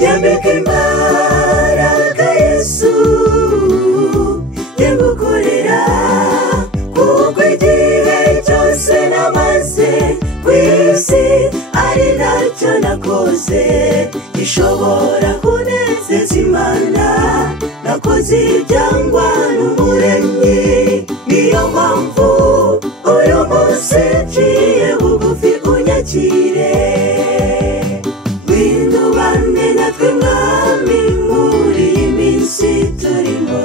yambika imbaraga Yesu yagukorera kuko igihe cyose namaze ku isi ari nacyo nakoze gishobora kunezeza Imana nakoze ibyangwa n'Umuremyi niyo mpamvu uyu munsi nciye bugufi unyakire windubane natwe mwami muri iyi minsi turimo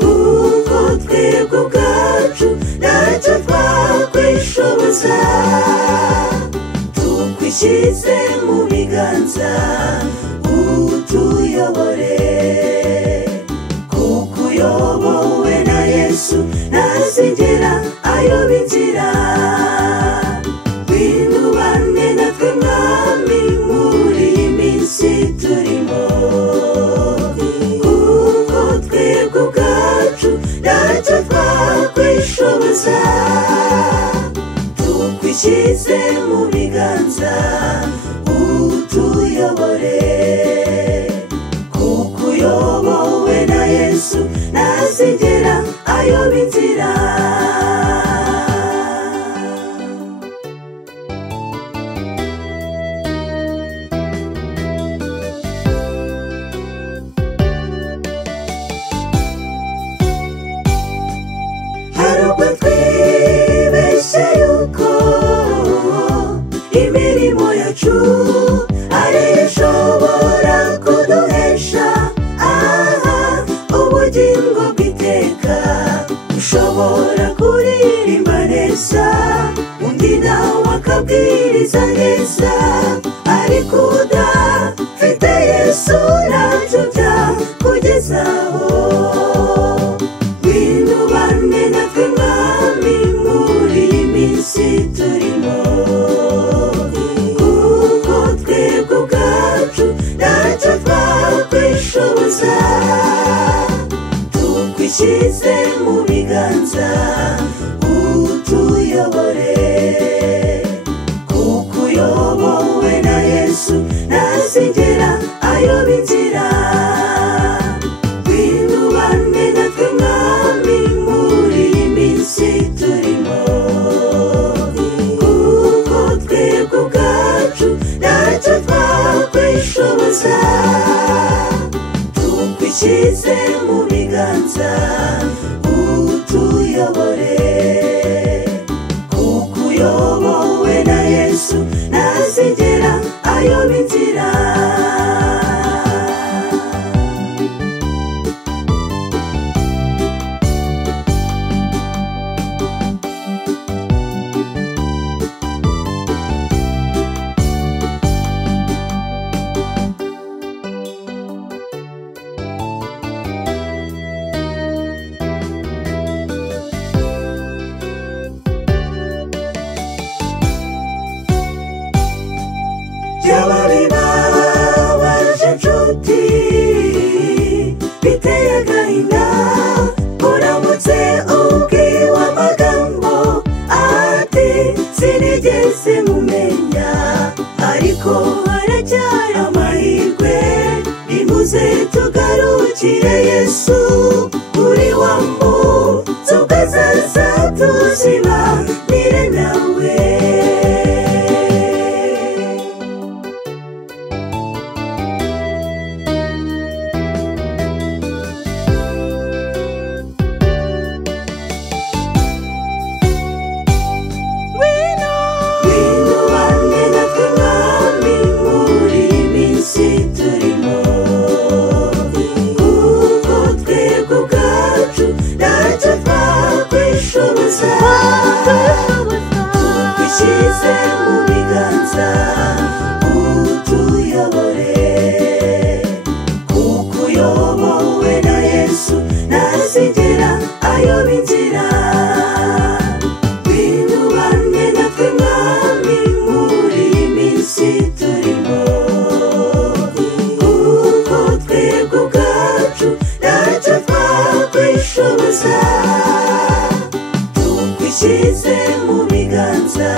kuko twebwe ubwacu ntacyo twakwishoboza tukwishyize mu biganza utuyobore kuko uyobowe na Yesu ntazigera ayoba inzira windubane natwe mwami muri iyi minsi turimo kuko twebwe ubwacu ntacyo twakwishoboza tukwishyize mu biganza utuyobore kuko uyobowe na Yesu ntazigera ayoba inzira harubwo twibeshye yuko imirimo yacu ariyo ishobora kuduhesha ubugingo bw'iteka ushobora kuririmba neza undi nawe akabwiriza neza ariko udafite Yesu ntacyo byakugezaho windubane natwe mwami muri iyi minsi turimo kuko twebwe ubwacu ntacyo twakwishoboza tukwishyize mu biganza utuyobore kuko uyobowe na Yesu ntazigera ayoba inzira windubane natwe mwami muri iyi minsi turimo kuko twebwe ubwacu ntacyo twakwishoboza tukwishyize mu biganza utuyobore kuko uyobowe na Yesu ntazigera ayoba inzira byaba bibabaje nshuti biteye agahinda uramutse ubwiwe amagambo ati sinigeze mumenya ariko haracyari amahirwe nimuze tugarukire Yesu kuri wa munsi ukazaza tuzibanire nawe windubane natwe mwami muri iyi minsi turimo kuko twebwe ubwacu ntacyo twakwishoboza tukwishyize mu biganza utuyobore kuko uyobowe na Yesu ntazigera ayoba inzira windubane natwe mwami muri iyi minsi turimo kuko twebwe ubwacu ntacyo twakwishoboza tukwishyize mu biganza